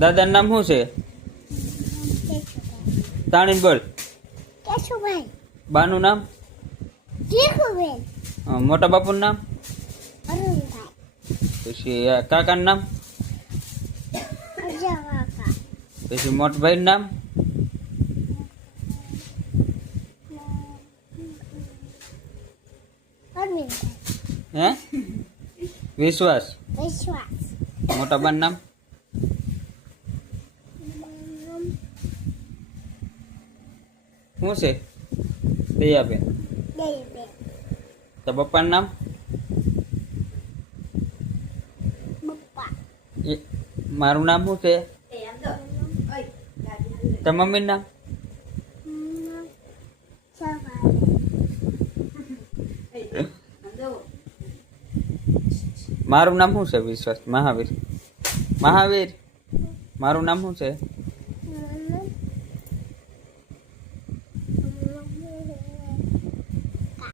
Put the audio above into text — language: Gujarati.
દાદાનું નામ શું છે? તાણીને બોલ. કેશુભાઈ. બાનું નામ? જીખુબેન. મોટા બાપુનું નામ? અરુણભાઈ. પછી કાકાનું નામ? અજવાકા. પછી મોટભાઈનું નામ? અરવિંદભાઈ. હે? વિશ્વાસ. વિશ્વાસ. મોટા બાનું નામ? શું છે? દયાબેન. દયાબેન. તો પપ્પાનું નામ? પપ્પા. મારું નામ શું છે? તો મમ્મીનું નામ? મારું નામ શું છે? વિશ્વાસ. મહાવીર. મહાવીર, મારું નામ શું છે?